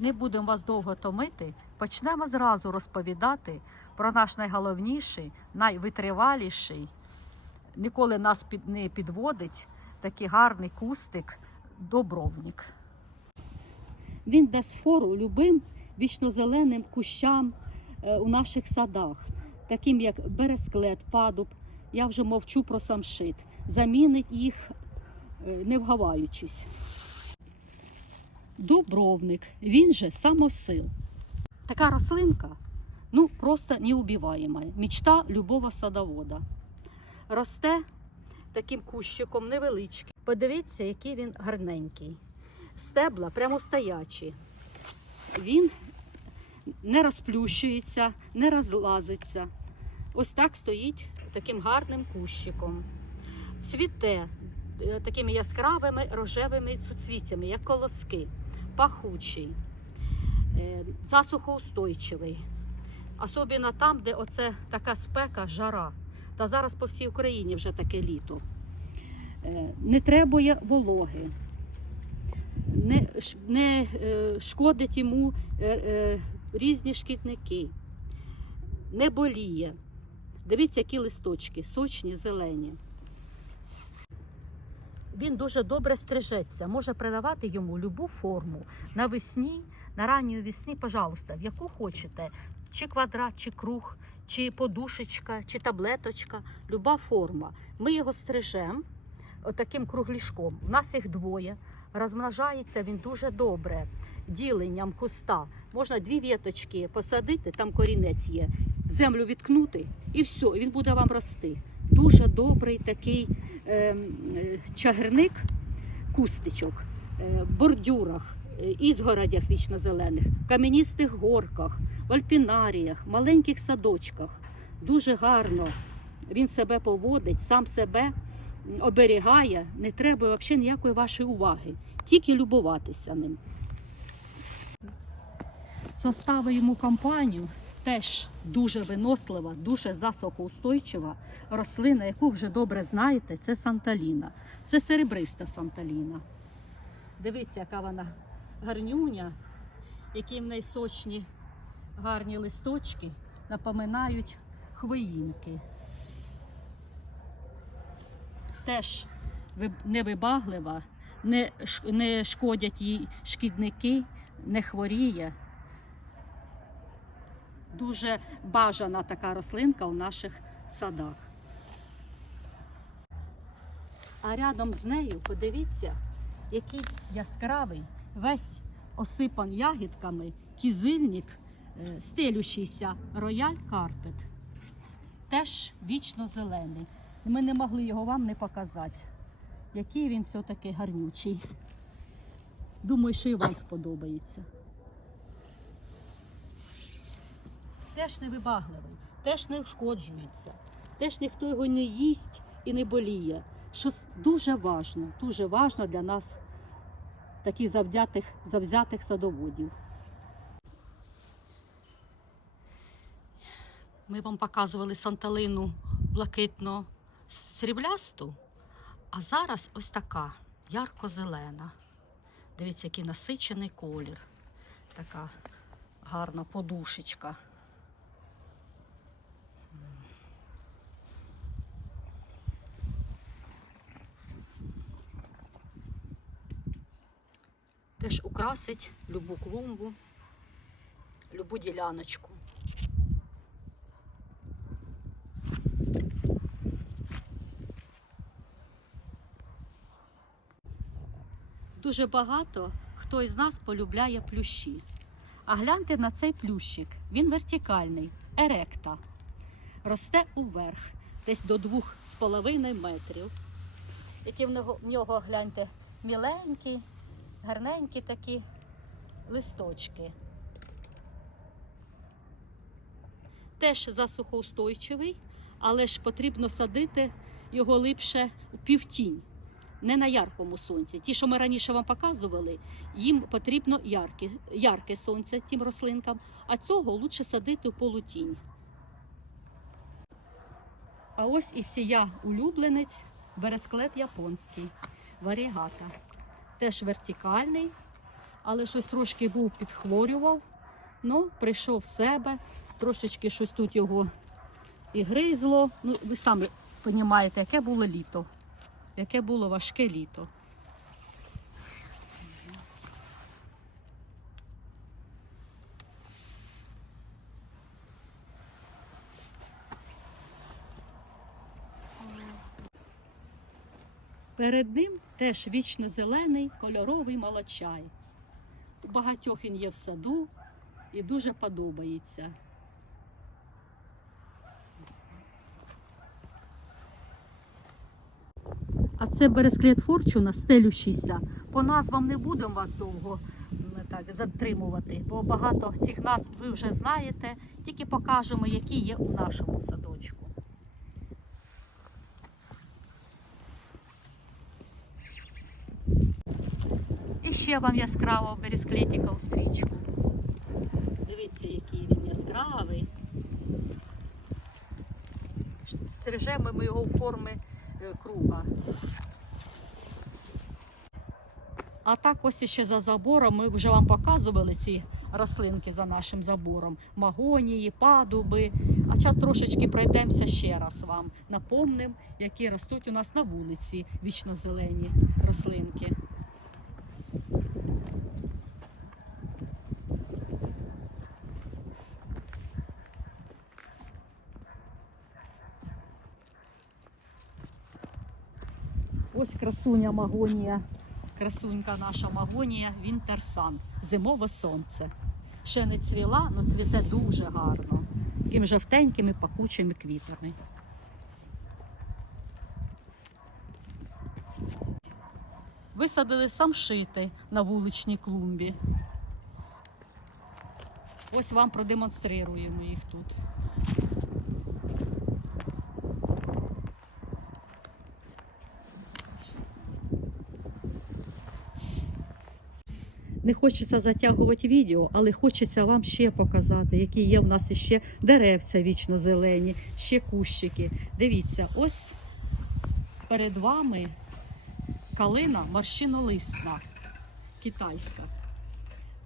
Не будемо вас довго томити. Почнемо зразу розповідати про наш найголовніший, найвитриваліший, ніколи нас під, не підводить такий гарний кустик добровник. Він дасть фору любим вічнозеленим кущам е, у наших садах, таким як бересклет, падуб. Я вже мовчу про самшит. Замінить їх, е, не вгаваючись. Дубровник, він же самосил. Така рослинка, ну просто неубиваема. Мечта любого садовода. Росте таким кущиком невеличкий. Подивіться, який він гарненький. Стебла прямо стоячі. Він не розплющується, не розлазиться. Ось так стоїть таким гарним кущиком. Цвіте е, такими яскравими рожевими суцвіттями, як колоски, пахучий, е, засухоустойчивий. Особливо там, де оце така спека, жара. Та зараз по всій Україні вже таке літо. Е, Не требує вологи, не, не е, шкодить йому різні шкідники, не боліє. Дивіться, які листочки, сочні, зелені. Він дуже добре стрижеться, може придавати йому любу форму. Навесні, на ранньої весні, пожалуйста, в яку хочете, чи квадрат, чи круг, чи подушечка, чи таблеточка, люба форма. Ми його стрижемо таким круглішком. У нас їх двоє. Розмножається він дуже добре діленням куста. Можна дві віточки посадити, там корінець є, землю відкнути і все, він буде вам рости. Дуже добрий такий е, е, кустичок, е, бордюрах, е, ізгородях вічнозелених, кам'яністих горках, в альпінаріях, маленьких садочках. Дуже гарно він себе поводить, сам себе оберігає, не треба взагалі ніякої вашої уваги, тільки любуватися ним. Состави йому компанію теж дуже винослива, дуже засухоустойчива рослина, яку вже добре знаєте, це санталіна. Це серебриста санталіна. Дивіться, яка вона гарнюня, які в неї сочні гарні листочки, напоминають хвоїнки. Теж невибаглива, не шкодять їй шкідники, не хворіє. Дуже бажана така рослинка у наших садах. А рядом з нею, подивіться, який яскравий, весь осипан ягідками, кізильник, е, стелющийся рояль карпет. Теж вічно зелений. Ми не могли його вам не показати. Який він все-таки гарнючий. Думаю, що і вам сподобається. Теж невибагливий, теж не ушкоджується, теж ніхто його не їсть і не боліє. Що дуже важно, дуже важно для нас, таких завзятих, завзятих садоводів. Ми вам показували санталину блакитно сріблясту, а зараз ось така ярко-зелена. Дивіться, який насичений колір. Така гарна подушечка. Теж украсить любу клумбу, любу діляночку. Дуже багато хто із нас полюбляє плющі. А гляньте на цей плющик. Він вертикальний, еректа. Росте уверх, десь до 2,5 метрів. Які в нього, гляньте, міленькі, гарненькі такі листочки. Теж засухоустойчивий, але ж потрібно садити його липше у півтінь, не на яркому сонці. Ті, що ми раніше вам показували, їм потрібно ярке, ярке сонце тим рослинкам, а цього лучше садити у полутінь. А ось і всія улюбленець бересклет японський, варігата. Теж вертикальний, але щось трошки був підхворював. Ну, прийшов в себе, трошечки щось тут його і гризло. Ну, ви самі розумієте, яке було літо, яке було важке літо. Перед ним теж вічно зелений кольоровий молочай. У багатьох він є в саду і дуже подобається. А це бересклет форчуна, стелющийся. По назвам не будемо вас довго так, затримувати, бо багато цих назв ви вже знаєте, тільки покажемо, які є у нашому садочку. І ще вам яскраво бересклетіка стрічку. Дивіться, який він яскравий. Стрижемо ми його у форми е, круга. А так ось ще за забором ми вже вам показували ці рослинки за нашим забором. Магонії, падуби. А зараз трошечки пройдемося ще раз вам. Напомним, які ростуть у нас на вулиці вічно-зелені рослинки. Ось красуня магонія. Красунька наша магонія Вінтерсан. Зимове сонце. Ще не цвіла, але цвіте дуже гарно. Такими жовтенькими пахучими квітами. Висадили самшити на вуличній клумбі. Ось вам продемонструємо їх тут. Не хочеться затягувати відео, але хочеться вам ще показати, які є в нас ще деревця вічно зелені, ще кущики. Дивіться, ось перед вами калина морщинолисна, китайська.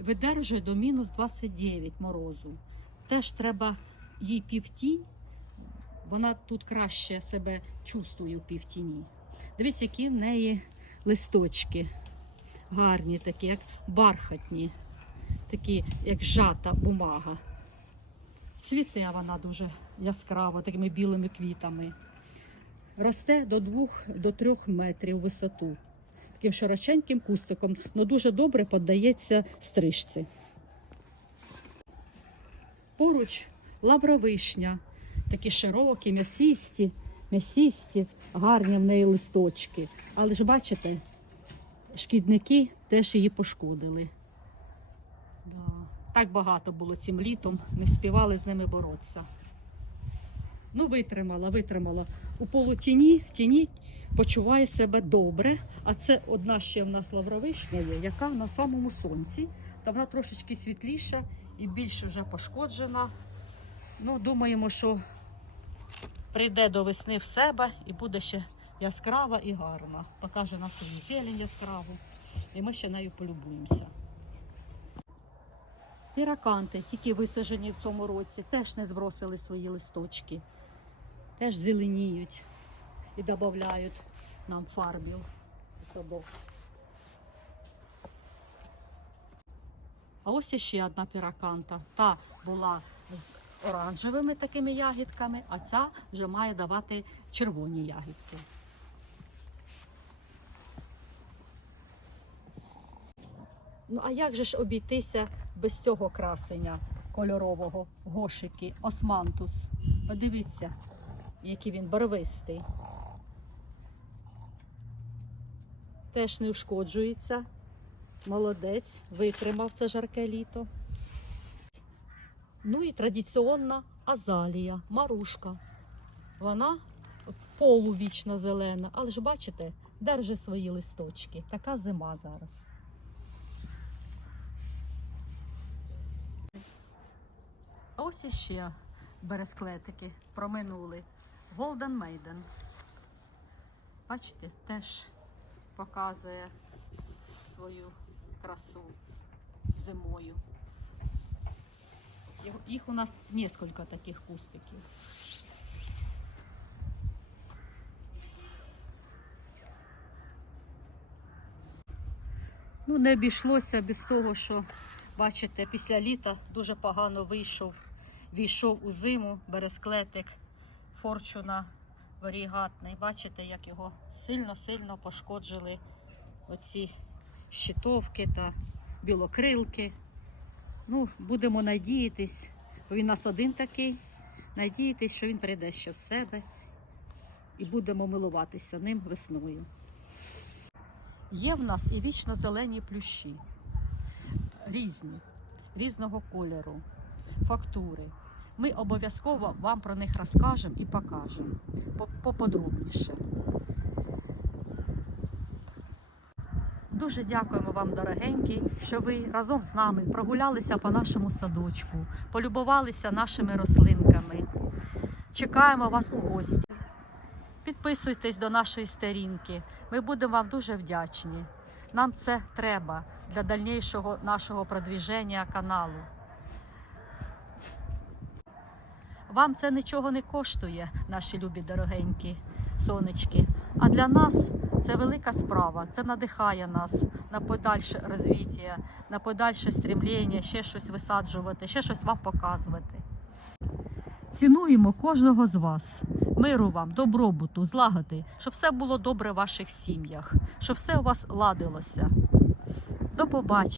Видержує до мінус 29 морозу. Теж треба їй півтінь. Вона тут краще себе чувствує у півтіні. Дивіться, які в неї листочки гарні, такі, як бархатні, такі, як жата бумага. Цвіте вона дуже яскраво, такими білими квітами. Росте до 2 до 3 метрів висоту. Таким широченьким кустиком, але дуже добре піддається стрижці. Поруч лавровишня, такі широкі, м'ясісті, м'ясісті, гарні в неї листочки. Але ж бачите, шкідники теж її пошкодили. Да. Так багато було цим літом, ми співали з ними боротися. Ну, витримала, витримала. У полутіні, тіні почуває себе добре. А це одна ще в нас лавровишня є, яка на самому сонці. Та вона трошечки світліша і більше вже пошкоджена. Ну, думаємо, що прийде до весни в себе і буде ще яскрава і гарна. Покаже нашу зелень яскраву. І ми ще нею полюбуємося. Піраканти, тільки висаджені в цьому році, теж не збросили свої листочки, теж зеленіють і додають нам фарбів у садок. А ось ще одна піраканта. Та була з оранжевими такими ягідками, а ця вже має давати червоні ягідки. Ну а як же ж обійтися без цього красення кольорового гошики османтус? Подивіться, який він барвистий. Теж не ушкоджується. Молодець, витримав це жарке літо. Ну і традиційна азалія, марушка. Вона полувічно зелена, але ж бачите, держи свої листочки. Така зима зараз. Ось іще бересклетики проминули. Golden Maiden. Бачите, теж показує свою красу. зимою. Їх- у нас кілька таких кустиків. Ну, не обійшлося без того, що, бачите, після літа дуже погано вийшов, війшов у зиму бересклетик Форчуна варігатний. Бачите, як його сильно-сильно пошкоджили оці щитовки та білокрилки. Ну, будемо надіятись, він у нас один такий. Надіятись, що він прийде ще в себе і будемо милуватися ним весною. Є в нас і вічно зелені плющі, різні, різного кольору, фактури. Ми обов'язково вам про них розкажемо і покажемо поподробніше. Дуже дякуємо вам, дорогенькі, що ви разом з нами прогулялися по нашому садочку, полюбувалися нашими рослинками. Чекаємо вас у гості. Підписуйтесь до нашої сторінки. Ми будемо вам дуже вдячні. Нам це треба для дальнішого нашого продвіження каналу. Вам це нічого не коштує, наші любі дорогенькі сонечки. А для нас це велика справа. Це надихає нас на подальше розвиття, на подальше стрімління, ще щось висаджувати, ще щось вам показувати. Цінуємо кожного з вас. Миру вам, добробуту, злагоди, щоб все було добре в ваших сім'ях, щоб все у вас ладилося. До побачення.